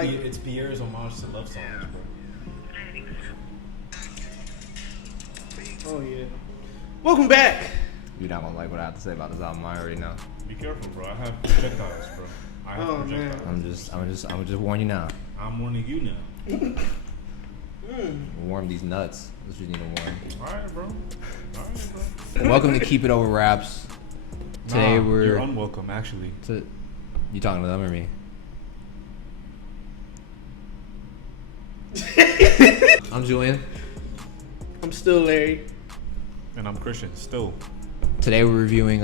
like it's Pi'erre's homage to love songs, bro. Oh yeah. Welcome back. You're not gonna like what I have to say about this album. I already know. Be careful, bro. I have projectiles, bro. I have projectiles. I'm just warning you now. I'm warning you now. Warm these nuts. That's what you need to warm. Alright, bro. Welcome to Keep It Over Raps. Today you're unwelcome, actually. You talking to them or me? I'm Julian. I'm still Larry. And I'm Christian, still. Today we're reviewing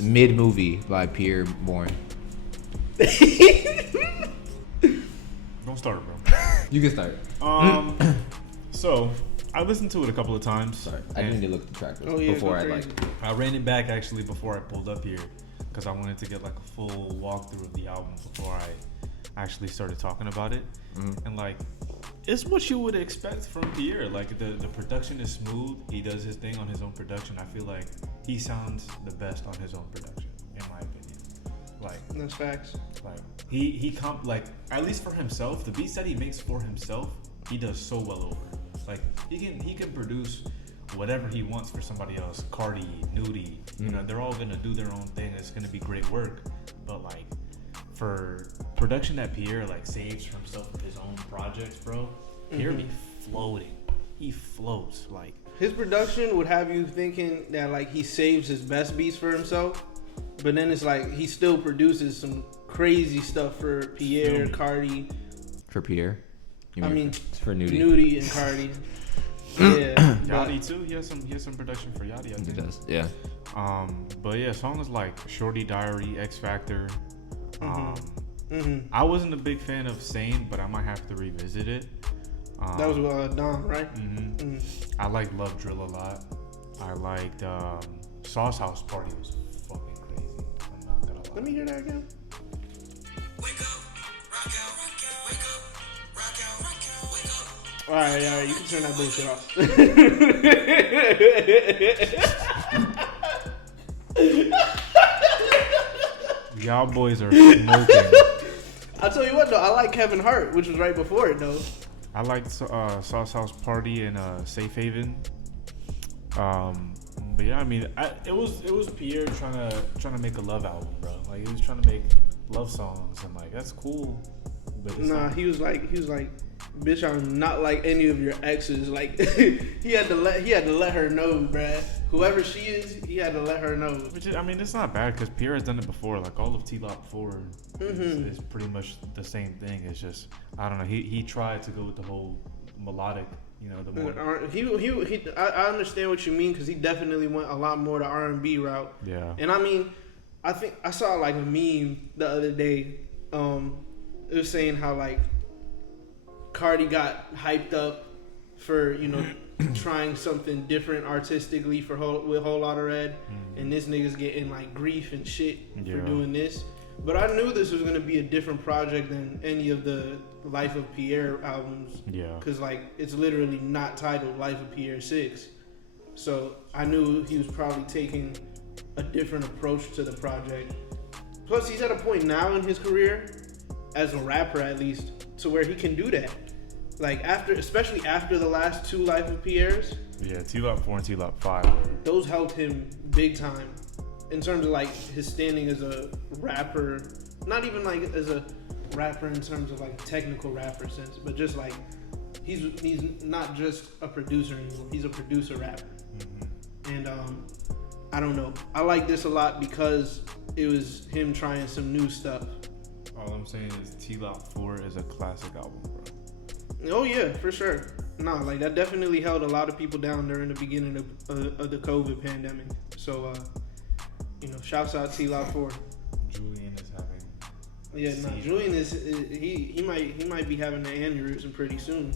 Mid Movie by Pi'erre Bourne. Don't start, bro. You can start. So I listened to it a couple of times. Sorry, I didn't get to look at the track list yeah, before I ran it back actually before I pulled up here because I wanted to get like a full walkthrough of the album before I actually started talking about it. Mm-hmm. And like, it's what you would expect from Pi'erre. Like the production is smooth. He does his thing on his own production. I feel like he sounds the best on his own production, in my opinion. Like that's facts. Like he like at least for himself, the beats that he makes for himself, he does so well over. Like he can produce whatever he wants for somebody else. Cardi, Nudie, you know, they're all gonna do their own thing. It's gonna be great work. But like for production that Pi'erre like saves for himself with his own projects, bro, Pi'erre be floating. He floats like his production would have you thinking that like he saves his best beats for himself, but then it's like he still produces some crazy stuff for Pi'erre, Cardi. For Pi'erre? I mean, it's for Nudie. Nudie and Cardi. Yeah. Yachty too. He has some production for Yachty, I think. He does, yeah. But yeah, songs like Shorty Diary, X Factor. I wasn't a big fan of Sane, but I might have to revisit it. That was Don, right? I liked Love Drill a lot. I liked Sauce House Party was fucking crazy. I'm not gonna lie. Let me hear that again. Wake up, rock out, wake up, rock out, wake up. All right, you can turn that bullshit off. Y'all boys are smoking. I'll tell you what though, I like Kevin Hart, which was right before it though. I liked Sauce House Party and Safe Haven. But yeah, I mean, it was Pi'erre trying to make a love album, bro. Like he was trying to make love songs, and like that's cool. But he was like, bitch, I'm not like any of your exes. Like he had to let her know, bruh. Whoever she is, he had to let her know. Which is, I mean, it's not bad because Pi'erre has done it before. Like all of T-Lop 4 is pretty much the same thing. It's just I don't know. He tried to go with the whole melodic, you know, the more. I understand what you mean because he definitely went a lot more the R&B route. Yeah. And I mean, I think I saw like a meme the other day. It was saying how like Cardi got hyped up for, you know, trying something different artistically with Whole Lotta Red, and this nigga's getting like grief and shit for doing this. But I knew this was gonna be a different project than any of the Life of Pi'erre albums. Yeah. Cause like it's literally not titled Life of Pi'erre 6, so I knew he was probably taking a different approach to the project. Plus, he's at a point now in his career, as a rapper at least, to where he can do that. Like especially after the last two Life of Pi'erres. Yeah, T-Lop 4 and T-Lop 5. Those helped him big time in terms of like his standing as a rapper. Not even like as a rapper in terms of like technical rapper sense, but just like he's not just a producer anymore. He's a producer rapper. And I don't know. I like this a lot because it was him trying some new stuff. All I'm saying is T-Lop 4 is a classic album, bro. Oh yeah, for sure. No, like that definitely held a lot of people down during the beginning of the COVID pandemic. So, you know, shouts out T-Lop 4. Julian is having. Yeah, no, Julian he might be having an aneurysm pretty soon.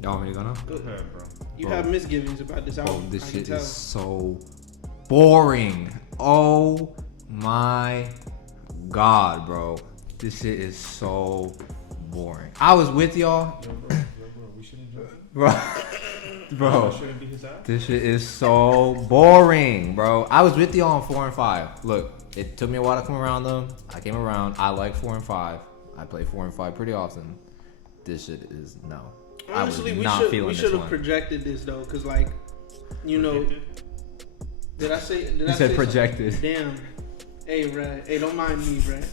Y'all want me to go now? Go ahead, bro. You have misgivings about this album. This shit is so boring. Oh my god, bro. This shit is so boring. I was with y'all. Yo, bro, we shouldn't do it. Bro, Shouldn't be his app? this shit is so boring, bro. I was with y'all on 4 and 5. Look, it took me a while to come around them. I came around. I like 4 and 5. I play 4 and 5 pretty often. This shit is no. Honestly, I was we not should feeling we this should have one. projected this though, cause like, you know, did I say? Did You I said say projected. something? Damn. Hey, Brad. Hey, don't mind me, Brad.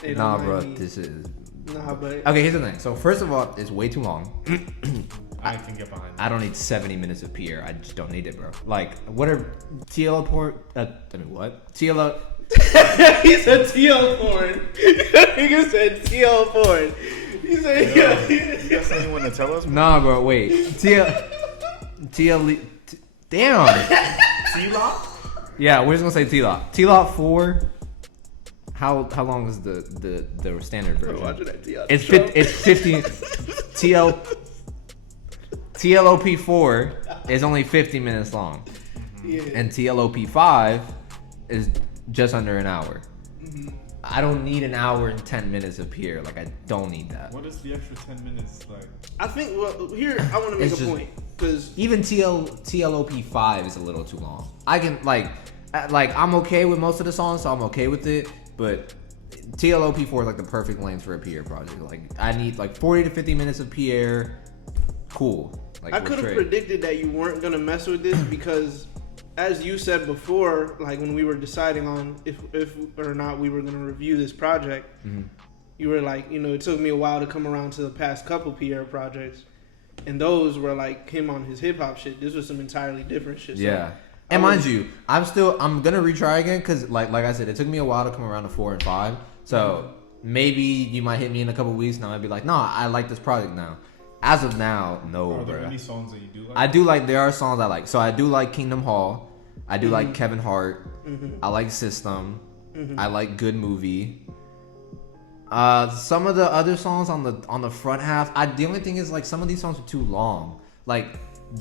Hey, don't Nah, mind bro, me. this is. Nah, but Okay, here's the thing. So first of all, it's way too long. I can get behind that. I don't need 70 minutes of Pi'erre. I just don't need it, bro. Like, what are TLO port? What? TLO. he said TL porn. Nigga said TL porn. He said, You got something you want to tell us? Nah, bro, wait. TL. Damn. T-Lock? Yeah, we're just gonna say T-Lock. T-Lock 4. How long is the standard version? watching that TL. It's 15. TLOP 4 is only 50 minutes long, Yeah. and TLOP 5 is just under an hour. Mm-hmm. I don't need an hour and 10 minutes of Pi'erre. Like, I don't need that. What is the extra 10 minutes like? I think. Well, here I want to make It's a just- point because Even TLOP 5 is a little too long. I can like I'm okay with most of the songs, so I'm okay with it. But TLOP 4 is like the perfect length for a Pi'erre project. Like, I need like 40 to 50 minutes of Pi'erre. Cool. Like, I we're could have straight. predicted that you weren't gonna mess with this because, as you said before, like when we were deciding on if or not we were gonna review this project, Mm-hmm. you were like, you know, it took me a while to come around to the past couple Pi'erre projects, and those were like him on his hip hop shit. This was some entirely different shit. So Yeah. I And mind was- you, I'm gonna retry again because like I said, it took me a while to come around to 4 and 5. So maybe you might hit me in a couple weeks and I might be like, nah, I like this project now. As of now, no, Are there bro. any songs that you do like? I do like, there are songs I like. So I do like Kingdom Hall. I do like Kevin Hart. I like System. I like Good Movie. Some of the other songs on the front half, the only thing is like some of these songs are too long. Like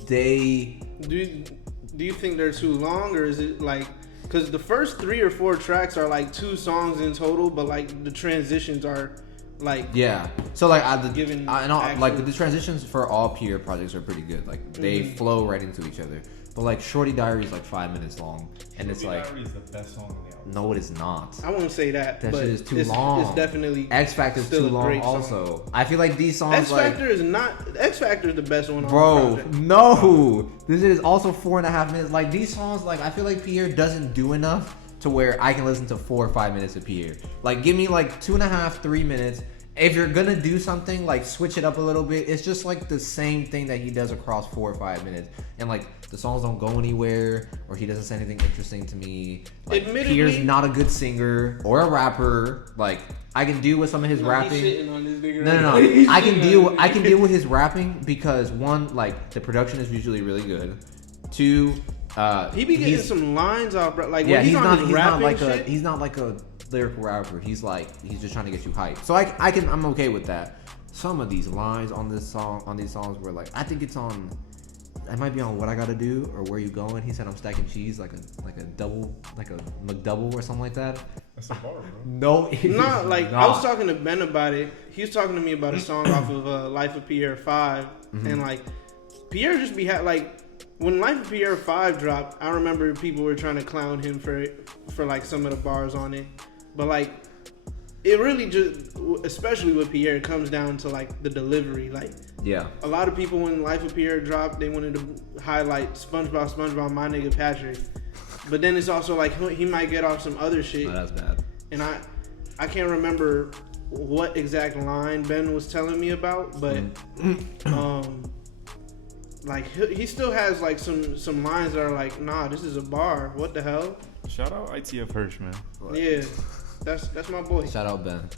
they Do you think they're too long, or is it like? Because the first 3 or 4 tracks are like 2 songs in total, but like the transitions are like Yeah. So like Given like actual- the transitions for all Pi'erre projects are pretty good. Like they flow right into each other. But like Shorty Diary is like 5 minutes long, and it's Shorty like Diary is the best song on the album. no, it is not. I won't say that. That but shit is too it's, long. It's definitely X Factor is still too a long. great song. Also, I feel like these songs X like. Factor is not. X Factor is the best one on the Bro, project. no. This is also 4.5 minutes. Like these songs, like I feel like Pi'erre doesn't do enough to where I can listen to 4 or 5 minutes of Pi'erre. Like give me like 2.5, 3 minutes. If you're gonna do something, like switch it up a little bit. It's just like the same thing that he does across 4 or 5 minutes, and like the songs don't go anywhere, or he doesn't say anything interesting to me. Like Admittedly- Pi'erre's not a good singer or a rapper. Like I can deal with some of his No, rapping. he's shitting on this nigga No, right no, now. no. He's I can shitting on deal with his rapping because one, like the production is usually really good. Two, He be getting he's- some lines off, bro. Like yeah, when he's on his rapping shit. he's not like a lyrical rapper. He's just trying to get you hyped. So I'm okay with that. Some of these lines on these songs were like, I think it's on. It might be on What I Gotta Do or Where You Going. He said I'm stacking cheese like a double, like a McDouble or something like that. That's a bar, bro. No, it Not is like I not. was talking to Ben about it. He was talking to me about a song off of Life of Pi'erre 5, Mm-hmm. and like Pi'erre just be like when Life of Pi'erre 5 dropped. I remember people were trying to clown him for like some of the bars on it, but like it really just, especially with Pi'erre, comes down to like the delivery. Like Yeah. a lot of people when Life of Pi'erre dropped, they wanted to highlight SpongeBob, my nigga Patrick, but then it's also like he might get off some other shit. No, that's bad. And I can't remember what exact line Ben was telling me about, but like he still has like some lines that are like, nah, this is a bar. What the hell? Shout out ITF Hirsch, man. Yeah, that's my boy. Shout out Ben.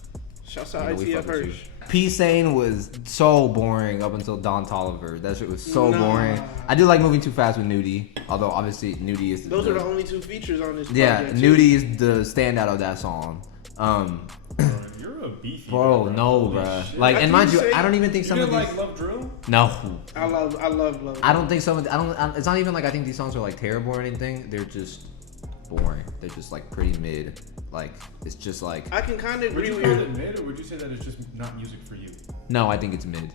Shouts You out know, we ITF fuck with you. Hirsch. P. Sane was so boring up until Don Toliver. That shit was so Nah. boring. I do like Moving Too Fast with Nudie, although obviously Nudie is Those are the only 2 features on this. yeah, project, Nudie is the standout of that song. Bro, you're a beefy. Bro, bro. no, Holy bro. shit. Like, I and can mind you, say- I don't even think You some of didn't these. like Love Drill? No, I love. I don't think some of. I don't. It's not even like I think these songs are like terrible or anything. They're just boring. They're just like pretty mid. Like it's just like I can kind of Would agree you with call you. it mid, or would you say that it's just not music for you? no. I think it's mid.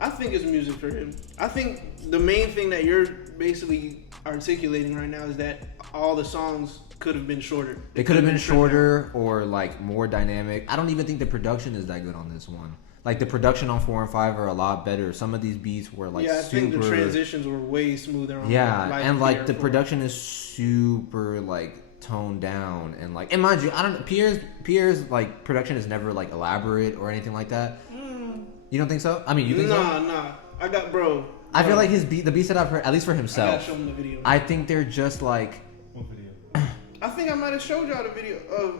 I think it's music for him. I think the main thing that you're basically articulating right now is that all the songs could have been shorter. It could have been shorter or like more dynamic. I don't even think the production is that good on this one. Like the production on 4 and 5 are a lot better. Some of these beats were like I super. think the transitions were way smoother. On And like the production is super like toned down and like. And mind you, I don't. Pi'erre's like production is never like elaborate or anything like that. You don't think so? I mean, you think so? Nah. I got bro. I feel like the beats that I've heard, at least for I himself. gotta show him the video. I think they're just like. What video? I think I might have showed y'all the video of.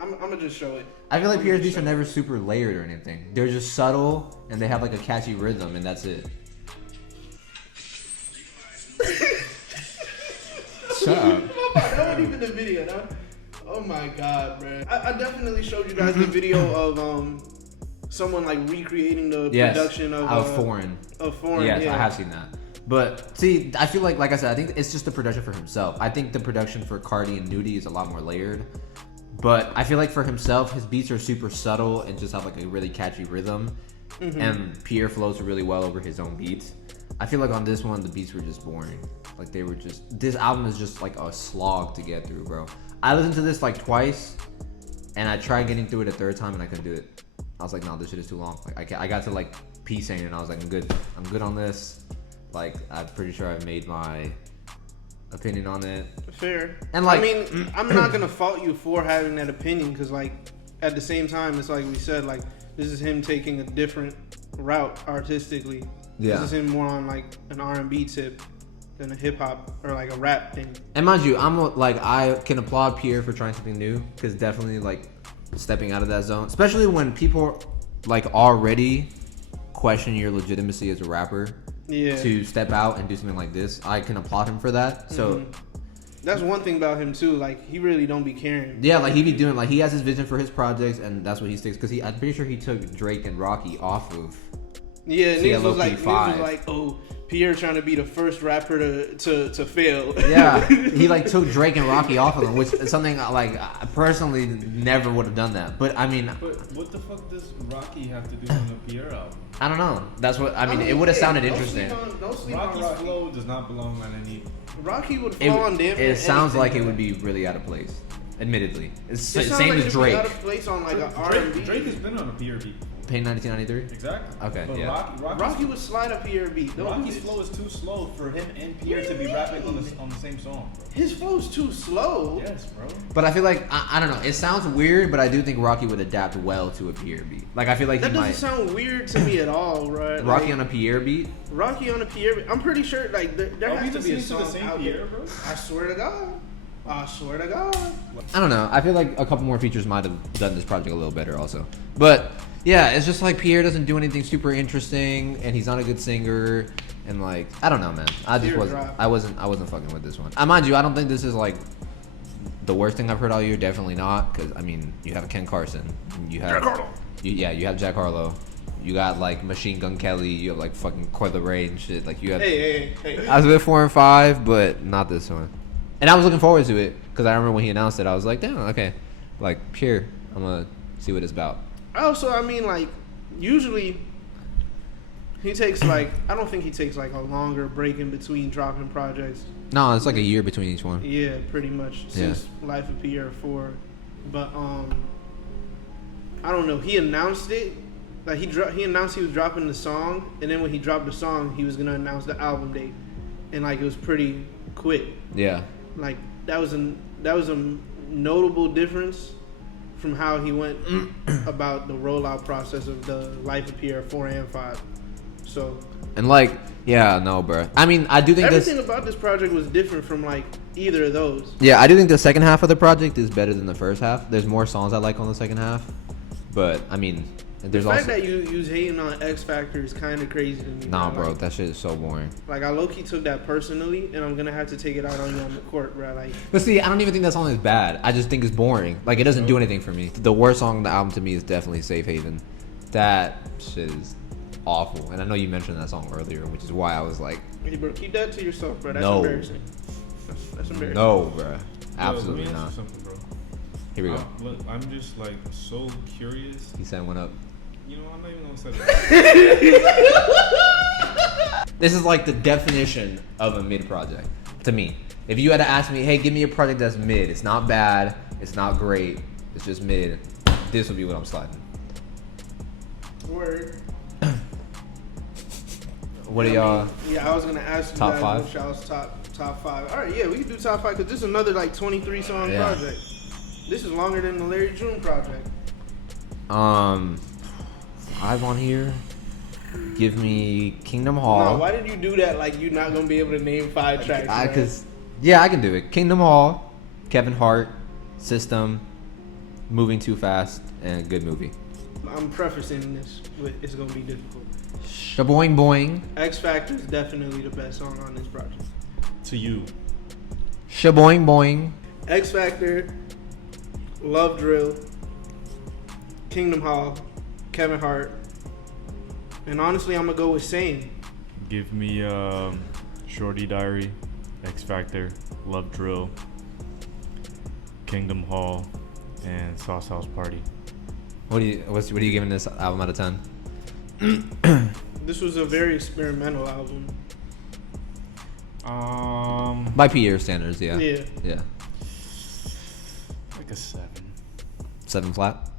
I'm gonna just show it. I feel like Pi'erre's beats are never super layered or anything. They're just subtle and they have like a catchy rhythm and that's it. Shut up. That wasn't even the video. Oh my god, bro. I definitely showed you guys the video of someone like recreating the production of Foreign. Of Foreign. Yes, yeah. I have seen that. But see, I feel like I said, I think it's just the production for himself. I think the production for Cardi and Nudie is a lot more layered. But I feel like for himself, his beats are super subtle and just have like a really catchy rhythm. And Pi'erre flows really well over his own beats. I feel like on this one, the beats were just boring. Like they were just. This album is just like a slog to get through, bro. I listened to this like twice, and I tried getting through it a third time, and I couldn't do it. I was like, no, this shit is too long. Like I got to like Peace Saint, and I was like, I'm good on this. Like I'm pretty sure I made my opinion on it. Fair. And like, I mean, I'm not gonna fault you for having that opinion because like at the same time, it's like we said, like this is him taking a different route artistically. Yeah. This is him more on like an R&B tip than a hip hop or like a rap thing. and mind you, I can applaud Pi'erre for trying something new because definitely like stepping out of that zone, especially when people like already question your legitimacy as a rapper. Yeah. To step out and do something like this, I can applaud him for that. So that's one thing about him too. Like he really don't be caring. yeah, like he be doing like he has his vision for his projects and that's what he sticks. Because I'm pretty sure he took Drake and Rocky off of. Yeah, niggas was CLOP5. like, oh, Pi'erre trying to be the first rapper to fail. Yeah, he like took Drake and Rocky off of them, which is something like I personally never would have done that. But I mean, But what the fuck does Rocky have to do on the Pi'erre album? I don't know. That's what I mean. It would have sounded interesting. Don't sleep on Rocky's Rocky. flow does not belong on any. Rocky would flow on damn. It sounds anything. like it would be really out of place. Admittedly, it's It same sounds like as it'd be Drake. out of place on like an R&B. Drake has been on a Pi'erre beat. Pain 1993. Exactly. Okay, But yeah. Rocky would slide a Pi'erre beat. Rocky's flow is too slow for him and Pi'erre to be rapping on the same song, bro. His flow's too slow. Yes, bro. But I feel like I don't know. It sounds weird, but I do think Rocky would adapt well to a Pi'erre beat. Like I feel like That he doesn't might. sound weird to me at all, right? Rocky like, on a Pi'erre beat. Rocky on a Pi'erre beat. I'm pretty sure like there Are we has to be a listening to song the same out Pi'erre, there. bro? I swear to God. I swear to God. I don't know. I feel like a couple more features might have done this project a little better, also. But yeah, it's just like Pi'erre doesn't do anything super interesting, and he's not a good singer, and like I don't know, man. I just wasn't fucking with this one. Mind you, I don't think this is like the worst thing I've heard all year. Definitely not, because I mean, you have Ken Carson, you have you have Jack Harlow. You got like Machine Gun Kelly. You have like fucking Coi Leray and shit. Like you have. Hey. I was with 4 and 5, but not this one. And I was looking forward to it because I remember when he announced it, I was like, damn, okay, like Pi'erre, I'm gonna see what it's about. Also, I mean, like, usually he takes like I don't think he takes like a longer break in between dropping projects. No, it's like a year between each one. Yeah, pretty much since Life of Pi'erre 4. But I don't know. He announced it. Like he announced he was dropping the song, and then when he dropped the song, he was gonna announce the album date, and like it was pretty quick. Yeah. Like that was a notable difference from how he went about the rollout process of the Life of Pi'erre 4 and 5. So And like, yeah, no, bro. I mean, I do think everything about this project was different from like either of those. Yeah, I do think the second half of the project is better than the first half. There's more songs I like on the second half, but I mean, there's The fact also that you hating on X Factor is kind of crazy to me. nah, bro. Like, That shit is so boring. like I low-key took that personally, and I'm gonna have to take it out on you on the court, bro. Like, But see, I don't even think that song is bad. I just think it's boring. Like it doesn't do anything for me. The worst song on the album to me is definitely Safe Haven. That shit is awful. And I know you mentioned that song earlier, which is why I was like, hey, bro, keep that to yourself, bro. That's No. embarrassing. That's embarrassing. no, bro, absolutely Let me not. ask you something, bro. Here we go. Look, I'm just like so curious. He sent one up. You know, I'm not even gonna say that. This is like the definition of a mid project to me. If you had to ask me, hey, give me a project that's mid. It's not bad. It's not great. It's just mid. This would be what I'm sliding. Word. What are y'all? Yeah, I was gonna ask you Top guys five? what y'all's top five. All right, yeah, we can do top five because this is another like 23 song Yeah. project. This is longer than the Larry June project. 5 on here. Give me Kingdom Hall. No, why did you do that? Like you're not gonna be able to name 5 tracks. Right? Cause yeah, I can do it. Kingdom Hall, Kevin Hart, System, Moving Too Fast, and Good Movie. I'm prefacing this with it's gonna be difficult. Shaboing boing. X Factor is definitely the best song on this project. To you. Shaboing boing. X Factor, Love Drill, Kingdom Hall, Kevin Hart, and honestly, I'm gonna go with Same. Give me Shorty Diary, X Factor, Love Drill, Kingdom Hall, and Sauce House Party. What are you giving this album out of 10? This was a very experimental album. By Pi'erre standards, yeah. Yeah. Yeah. Like a 7. 7 flat.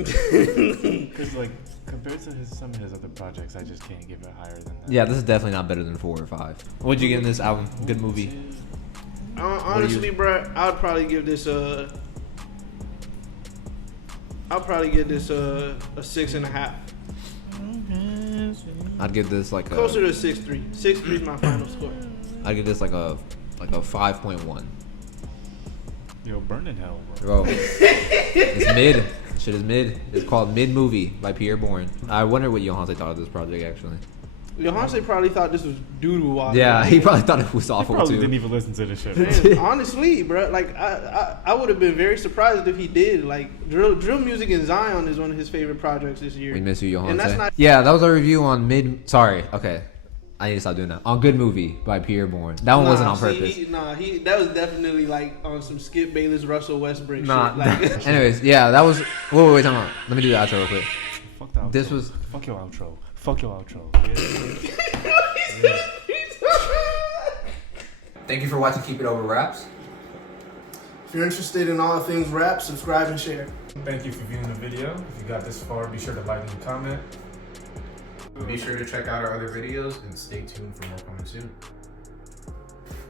Because like compared to some of his other projects, I just can't give it higher than that. Yeah, this is definitely not better than 4 or 5. What'd you give this album? Good movie. Honestly, bro, I'd probably give this a 6.5. I'd give this like Closer a. to 6.3. 6.3 is my final score. I'd give this like a 5.1. Yo, burn in hell, bro. Bro, it's mid. Shit is mid. It's called Mid Movie by Pi'erre Bourne. I wonder what Johanse thought of this project actually. Johanse probably thought this was doo-doo water. Yeah, he probably thought it was He awful probably too. didn't even listen to this shit. Man, honestly, bro, like I would have been very surprised if he did. Like drill music in Zion is one of his favorite projects this year. We miss you, Johanse. And that's not. Yeah, that was our review on Mid. Sorry, okay. I need to stop doing that. On Good Movie by Pi'erre Bourne. That one wasn't on purpose. That was definitely like on some Skip Bayless, Russell Westbrook Nah. shit. Like, Anyways, yeah, that was. Wait, time out. Let me do the outro real quick. Fuck the outro. This was. Fuck your outro. Fuck your outro. Yeah. Thank you for watching Keep It Over Raps. if you're interested in all things rap, subscribe and share. Thank you for viewing the video. If you got this far, be sure to like and comment. Be sure to check out our other videos and stay tuned for more coming soon.